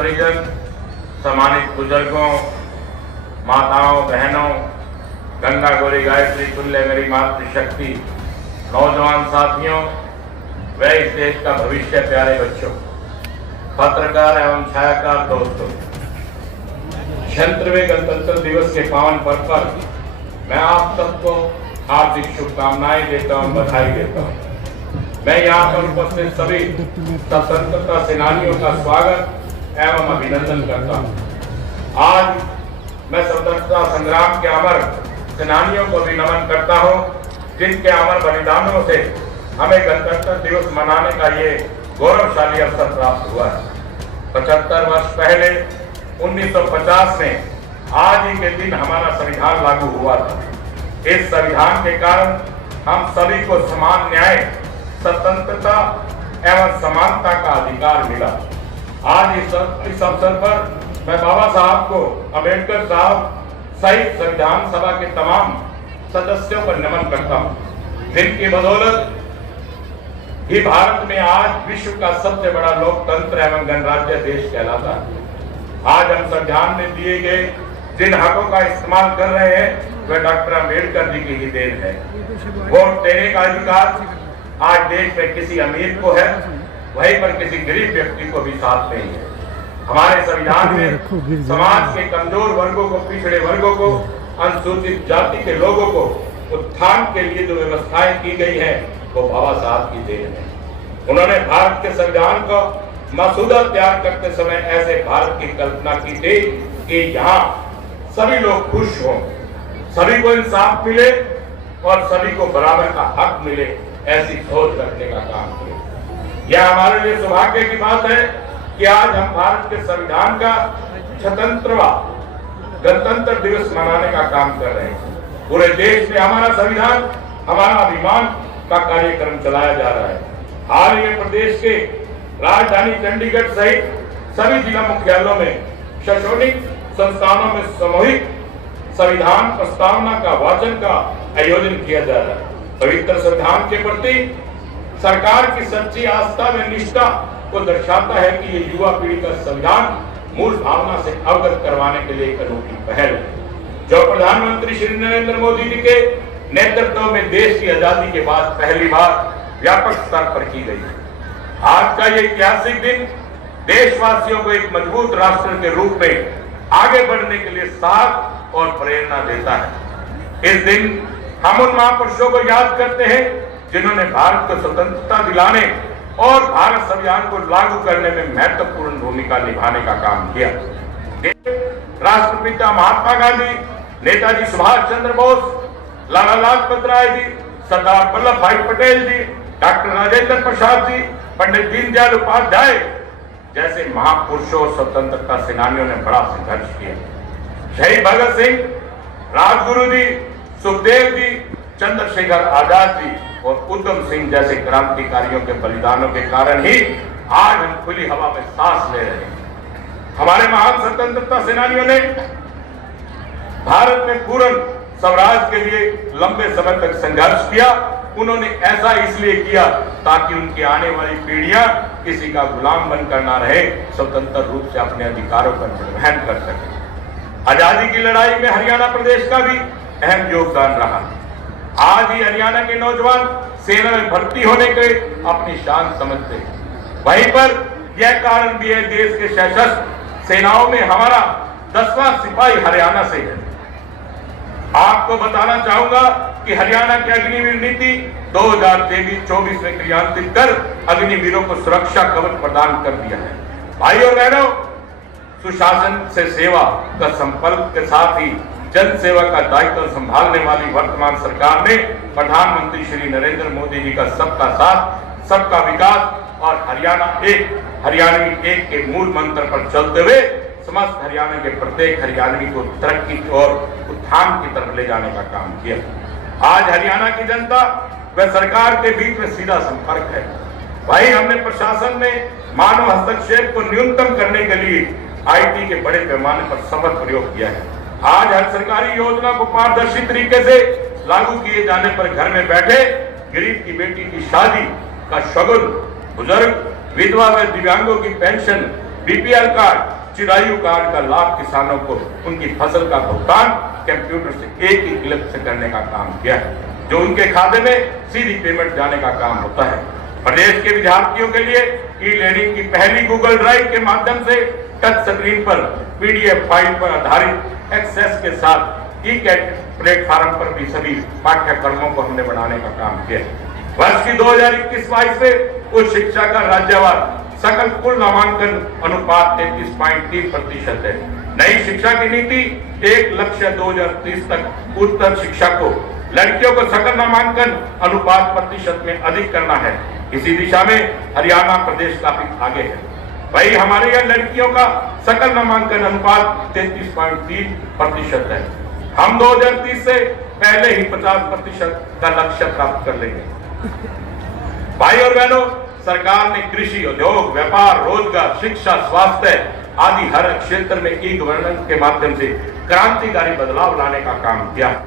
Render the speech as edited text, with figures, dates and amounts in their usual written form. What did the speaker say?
परिजन, सम्मानित बुजुर्गों, माताओं, बहनों, गंगा गौरी गायत्री तुल्य मेरी मातृशक्ति, नौजवान साथियों, व इस देश का भविष्य प्यारे बच्चों, पत्रकार एवं छायाकार दोस्तों, 76वें गणतंत्र दिवस के पावन पर्व पर मैं आप सबको हार्दिक शुभकामनाएं देता हूं, बधाई देता हूं। मैं यहाँ पर उपस्थित सभी स्वतंत्रता सेनानियों का स्वागत एवं अभिनंदन करता हूँ। आज मैं स्वतंत्रता संग्राम के अमर सेनानियों को भी नमन करता हूँ, जिनके अमर बलिदानों से हमें गणतंत्र दिवस मनाने का ये गौरवशाली अवसर प्राप्त हुआ है। 75 वर्ष पहले 1950 में आज ही के दिन हमारा संविधान लागू हुआ था। इस संविधान के कारण हम सभी को समान न्याय, स्वतंत्रता एवं समानता का अधिकार मिला। आज इस अवसर पर मैं बाबा साहब को, अम्बेडकर साहब सहित संविधान सभा के तमाम सदस्यों पर नमन करता हूँ, जिनकी बदौलत ही भारत में आज विश्व का सबसे बड़ा लोकतंत्र एवं गणराज्य देश कहलाता है। आज हम संविधान में दिए गए जिन हकों का इस्तेमाल कर रहे हैं वह डॉक्टर अम्बेडकर जी की ही देन है। वोट देने का अधिकार आज देश में किसी अमीर को है, वहीं पर किसी गरीब व्यक्ति को भी साथ नहीं है। हमारे संविधान में समाज के कमजोर वर्गों को, पिछड़े वर्गों को, अनुसूचित जाति के लोगों को उत्थान के लिए जो व्यवस्थाएं की गई है वो बाबा साहब की देन है। उन्होंने भारत के संविधान को मसूदा तैयार करते समय ऐसे भारत की कल्पना की थी कि यहाँ सभी लोग खुश हों, सभी को इंसाफ मिले और सभी को बराबर का हक मिले, ऐसी सोच रखने का काम किया। यह हमारे लिए सौभाग्य की बात है कि आज हम भारत के संविधान का 76वां गणतंत्र दिवस मनाने का काम कर रहे हैं। पूरे देश में हमारा संविधान, हमारा अभिमान का कार्यक्रम चलाया जा रहा है। हाल ही में प्रदेश के राजधानी चंडीगढ़ सहित सभी जिला मुख्यालयों में शैक्षणिक संस्थानों में सामूहिक संविधान प्रस्तावना का वाचन का आयोजन किया जा रहा है। पवित्र संविधान के प्रति सरकार की सच्ची आस्था व निष्ठा को दर्शाता है कि ये युवा पीढ़ी का संविधान मूल भावना से अवगत करवाने के लिए एक अनूठी पहल है, जो प्रधानमंत्री श्री नरेंद्र मोदी जी के नेतृत्व में देश की आजादी के बाद पहली बार व्यापक स्तर पर की गई है। आज का ये ऐतिहासिक दिन देशवासियों को एक मजबूत राष्ट्र के रूप में आगे बढ़ने के लिए साथ और प्रेरणा देता है। इस दिन हम उन महापुरुषों को याद करते हैं जिन्होंने भारत को स्वतंत्रता दिलाने और भारत संविधान को लागू करने में महत्वपूर्ण भूमिका निभाने का काम किया। राष्ट्रपिता महात्मा गांधी, नेताजी सुभाष चंद्र बोस, लाला लाजपत राय जी, सरदार वल्लभ भाई पटेल जी, डॉक्टर राजेंद्र प्रसाद जी, पंडित दीनदयाल उपाध्याय जैसे महापुरुषों और स्वतंत्रता सेनानियों ने बड़ा संघर्ष किया। शहीद भगत सिंह, राजगुरु जी, सुखदेव जी, चंद्रशेखर आजाद जी और उधम सिंह जैसे क्रांतिकारियों के बलिदानों के कारण ही आज हम खुली हवा में सांस ले रहे हैं। हमारे महान स्वतंत्रता सेनानियों ने भारत में पूर्ण स्वराज के लिए लंबे समय तक संघर्ष किया। उन्होंने ऐसा इसलिए किया ताकि उनकी आने वाली पीढ़ियां किसी का गुलाम बनकर ना रहे, स्वतंत्र रूप से अपने अधिकारों का निर्वहन कर सके। आजादी की लड़ाई में हरियाणा प्रदेश का भी अहम योगदान रहा। आज ही हरियाणा के नौजवान सेना में भर्ती होने के अपनी शान समझते हैं। वहीं पर यह कारण भी है देश के सशस्त्र सेनाओं में हमारा 10वां सिपाही हरियाणा से है। आपको बताना चाहूंगा कि हरियाणा की अग्निवीर नीति 2023-24 में क्रियान्वित कर अग्निवीरों को सुरक्षा कवच प्रदान कर दिया है। भाई और बहनों, सुशासन से सेवा का संकल्प के साथ ही जन सेवा का दायित्व संभालने वाली वर्तमान सरकार ने प्रधानमंत्री श्री नरेंद्र मोदी जी का सबका साथ, सबका विकास और हरियाणवी एक के मूल मंत्र पर चलते हुए समस्त हरियाणा के प्रत्येक हरियाणवी को तरक्की और उत्थान की तरफ ले जाने का काम किया। आज हरियाणा की जनता व सरकार के बीच में सीधा संपर्क है। वहीं हमने प्रशासन में मानव हस्तक्षेप को न्यूनतम करने के लिए IT के बड़े पैमाने पर सफल प्रयोग किया है। आज हर सरकारी योजना को पारदर्शी तरीके से लागू किए जाने पर घर में बैठे गरीब की बेटी की शादी का शगुन, बुजुर्ग, विधवा व दिव्यांगों की pension BPL card, Chirayu card का लाभ किसानों को उनकी फसल का भुगतान कंप्यूटर से एक ही क्लिक से करने का काम किया है, जो उनके खाते में सीधी पेमेंट जाने का काम होता है। प्रदेश के विद्यार्थियों के लिए ई लर्निंग की पहली गूगल ड्राइव के माध्यम से टच स्क्रीन पर पीडीएफ फाइल पर आधारित एक्सेस के साथ ई कैट प्लेटफॉर्म पर भी सभी पाठ्यक्रमों को हमने बनाने का काम किया। वर्ष की 2021-22 में उच्च शिक्षा का राज्यवार सकल कुल नामांकन अनुपात 33.3% है। नई शिक्षा की नीति 1 लक्ष्य 2030 तक उच्चतर शिक्षा को लड़कियों को सकल नामांकन अनुपात प्रतिशत में अधिक करना है। इसी दिशा में हरियाणा प्रदेश काफी आगे है। वही हमारे यहाँ लड़कियों का सकल नामांकन अनुपात 33.3% है। हम 2030 से पहले ही 50% का लक्ष्य प्राप्त कर लेंगे। भाई और बहनों, सरकार ने कृषि, उद्योग, व्यापार, रोजगार, शिक्षा, स्वास्थ्य आदि हर क्षेत्र में ई गवर्नेंस के माध्यम से क्रांतिकारी बदलाव लाने का काम किया।